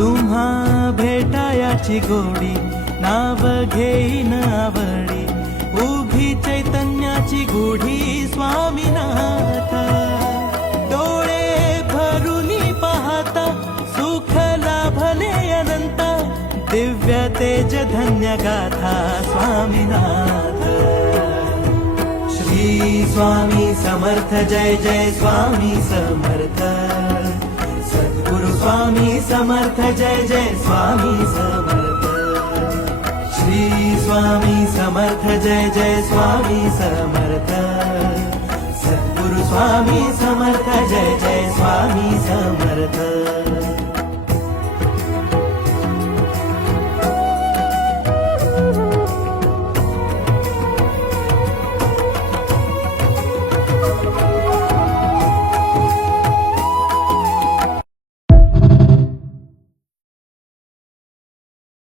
तुम्हा भेटायाची गोडी नाव घेईन आवडी उभी चैतन्याची गुढी स्वामीनाथ डोळे भरुनी पाहता सुख लाभले अनंत दिव्य तेज धन्य गाथा स्वामीनाथ श्री स्वामी समर्थ जय जय स्वामी समर्थ सद्गुरु स्वामी समर्थ जय जय स्वामी समर्थ श्री स्वामी समर्थ जय जय स्वामी समर्थ सद्गुरु स्वामी समर्थ जय जय स्वामी समर्थ